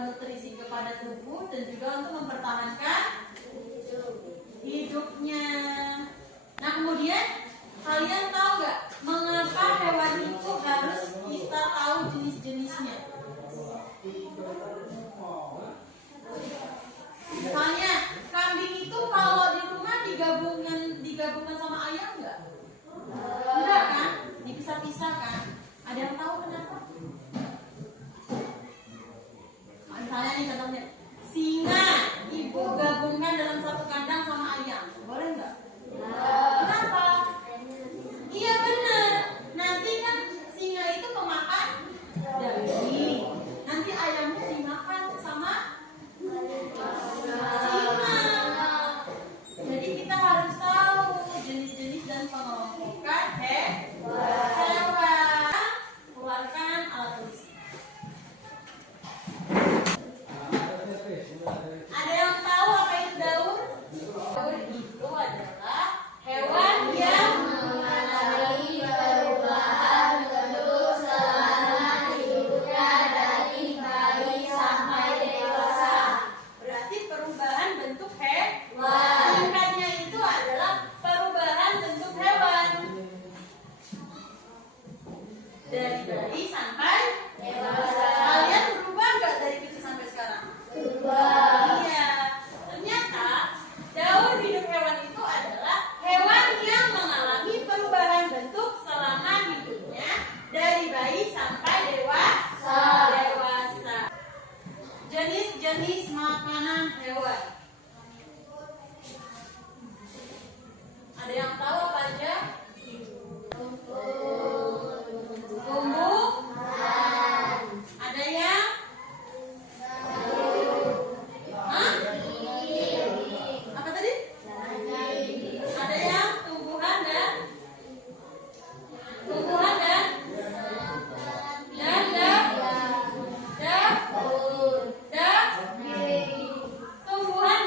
nutrisi kepada tubuh dan juga untuk mempertahankan hidupnya. Nah, kemudian kalian tahu nggak mengapa hewan itu harus kita tahu jenis-jenisnya? Misalnya kambing itu kalau di rumah digabungkan sama ayam nggak? Enggak kan? Dipisah-pisah kan? Ada yang tahu kenapa? Misalnya nih contohnya, singa ibu gabungkan dalam satu kandang sama ayam, boleh nggak? Kenapa? Iya benar. Nanti kan singa itu pemakan daging, nanti ayamnya dimakan sama singa. Jadi kita harus tahu jenis-jenis dan pengelompokan hewan. Keluarkan alat tulis. Ada yang tahu apa itu daur? Daur itu adalah hewan yang mengalami perubahan bentuk selama hidupnya dari bayi sampai dewasa. Berarti perubahan bentuk hewan. Singkatnya itu adalah perubahan bentuk hewan dari bayi sampai dewasa. Kalian berubah nggak dari kecil sampai sekarang? Iya, ternyata daur hidup hewan itu adalah hewan yang mengalami perubahan bentuk selama hidupnya dari bayi sampai dewasa. Jenis-jenis makanan hewan. Ada yang tahu apa aja? Tumbuhan. Ada yang? Apa tadi? Ada yang tumbuhan dan tumbuhan dan tumbuhan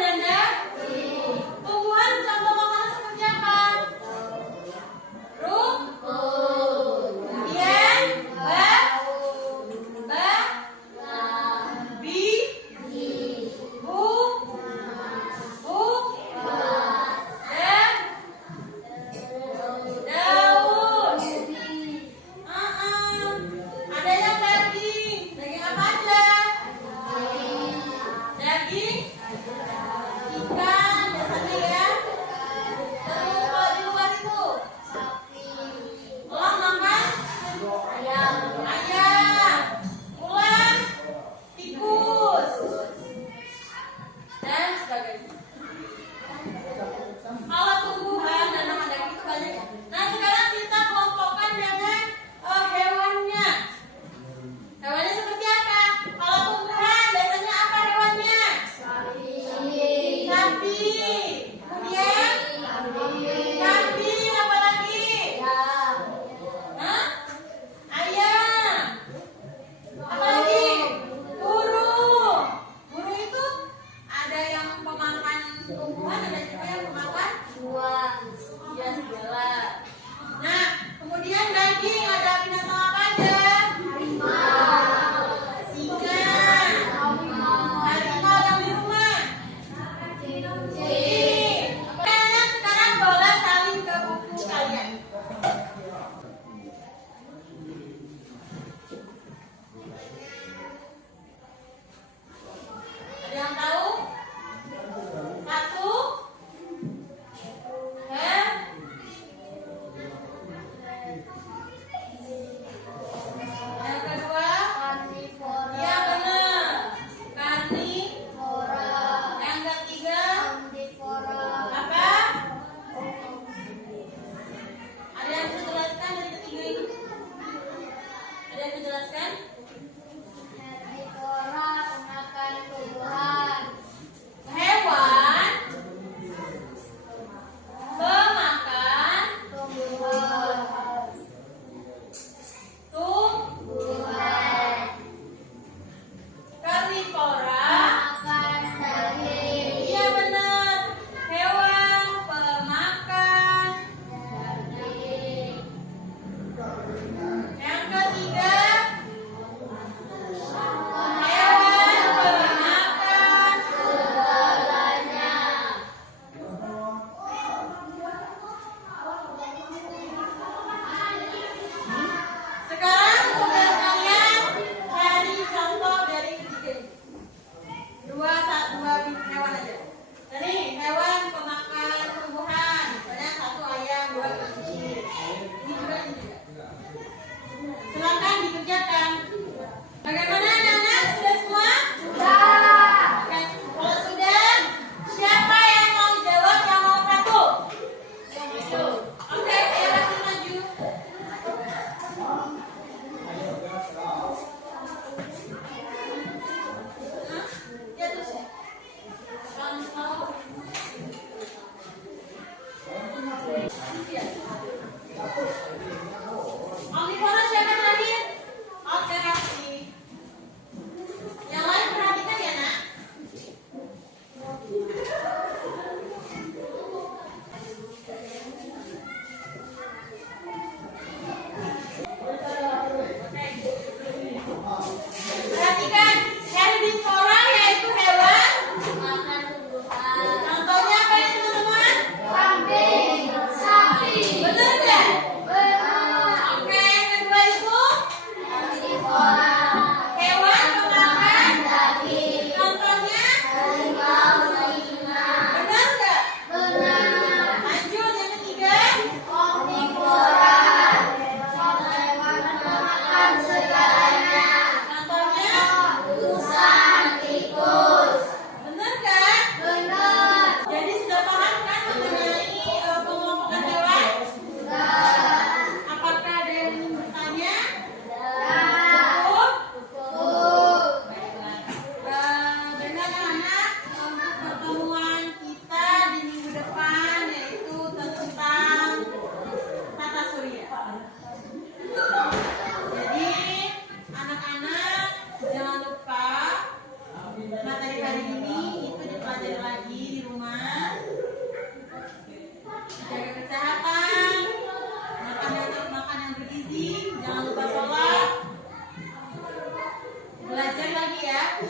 belajar lagi ya.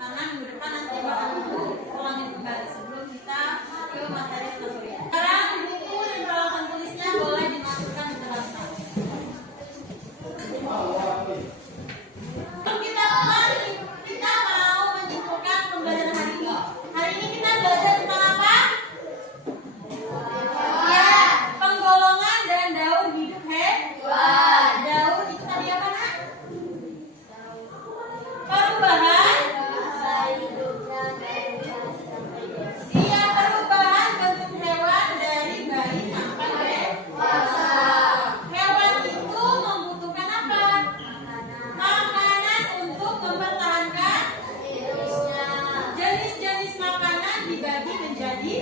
Karena minggu depan nanti bakal ulangin kembali sebelum kita ke materi teori. Sekarang buku dan peralatan tulisnya boleh dimasukkan ke dalam tas. Kita mau menyimpulkan pembelajaran hari ini. Hari ini kita belajar tentang apa? Ya, penggolongan dan daur hidup hewan. Daur itu tadi apa, Nak? Perubahan. Iya, perubahan bentuk hewan dari bayi sampai dewasa. Hewan itu membutuhkan apa? Makanan untuk mempertahankan hidupnya. Jenis-jenis makanan dibagi menjadi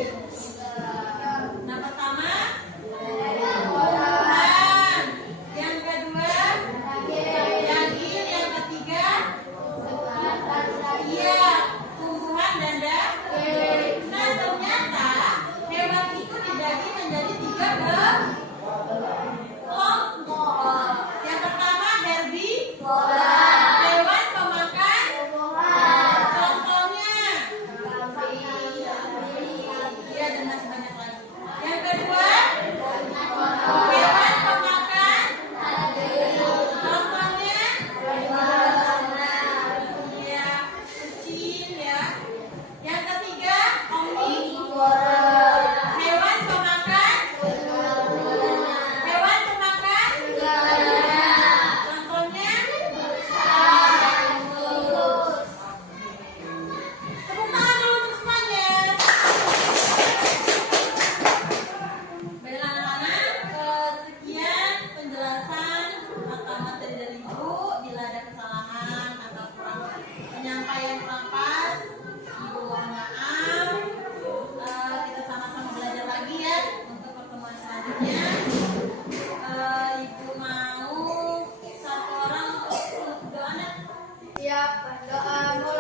pertama tumbuhan, yang kedua daging, yang ketiga iya tumbuhan dan daging. Nah, ternyata hewan itu dibagi menjadi 3 kelompok. Yang pertama herbivora, hewan pemakan contohnya iya dan masih banyak lagi. Yang kedua hewan pemakan contohnya iya kucing ya. Yang ketiga omnivora, hewan pemakan contohnya tepuk tangan dulu untuk semuanya. Baiklah anak-anak, sekian penjelasan atau materi dari Ibu. Bila ada kesalahan atau kurang penyampaian kurang pas, Ibu mohon maaf. Kita sama-sama belajar lagi ya untuk pertemuan selanjutnya. Ibu mau satu orang untuk doa, Nak? Siap, doa mulai.